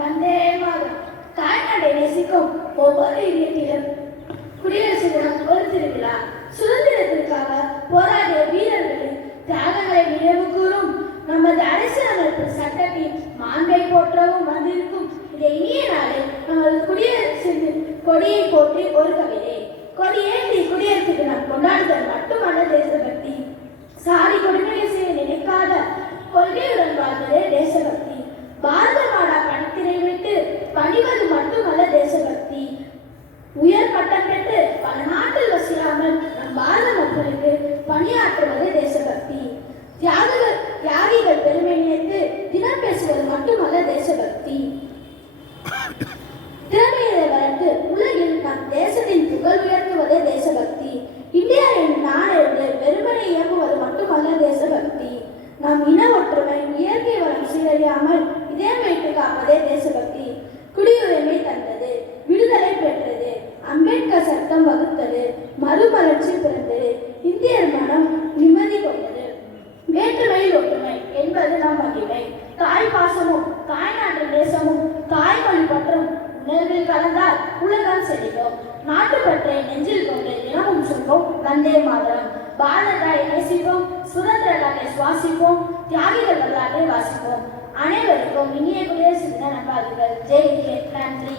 வந்தே மாதரம். தாய்நாட்டை நேசிக்கும் ஒவ்வொரு இந்தியத்திலும் குடியரசு தினம் ஒரு திருவிழா. சுதந்திரத்திற்காக போராடிய வீரர்களின் தியாகங்களை நினைவு கூறும் நமது அரசியலமைப்பு சட்டத்தின் மாண்பை போற்றவும் வந்திருக்கும் இந்த இனிய நாளில் நமது குடியரசு கொடியை போற்றி ஒரு கவிதை. கொடியேற்றி குடியரசு தினம் கொண்டாடுதல் மட்டுமல்ல தேசபக்தி. சாதி கொடுமையை செய்ய நினைக்காத கொள்கையுடன் வாழ்வதே தேசபக்தி. பாரத மாடா பணித்திரை விட்டு பணிவது மட்டுமல்ல தேசபக்தி. உயர் பட்டம் பெற்று பல நாட்டில் வசியாமல் நம் பாரத மக்களுக்கு பணியாற்றுவது தேசபக்தி. தியாகிகள் பெருமை நினைத்து தினம் பேசுவது மட்டுமல்ல தேசபக்தி. திறமையை வளர்த்து உலகில் நம் தேசத்தின் புகழ் உயர்த்துவதே தேசபக்தி. இந்தியா என் நாடு வெறுமனை இயங்குவது மட்டுமல்ல தேசபக்தி. நம் இன ஒற்றுமை இயற்கை வளம் சீரழியாமல் இதயம் வைத்து காப்பதே தேசபக்தி. குடியுரிமை தந்தது, விடுதலை பெற்றது, அம்பேத்கர் சட்டம் வகுத்தது, மறுமலர்ச்சி பிறந்தது, இந்தியர் மனம் நிம்மதி கொண்டது. வேற்றுமையில் ஒற்றுமை என்பது நம் மகிமை. தாய் பாசமும் தாய்நாட்டு நேசமும் தாய்மொழி பற்றும் உணர்வில் கலந்தால் உலகம் செழிக்கும். நாட்டுப்பற்றை நெஞ்சில் கொண்டு தினமும் சொல்வோம் வந்தே மாதரம். பாரத தாயை நேசிப்போம், சுதந்திர நாட்டை சுவாசிப்போம், தியாகிகள் வரலாற்றை வாசிப்போம். அனைவருக்கும் இனிய குடியரசு தின நல்வாழ்த்துக்கள். ஜெய் ஹிந்த். நன்றி.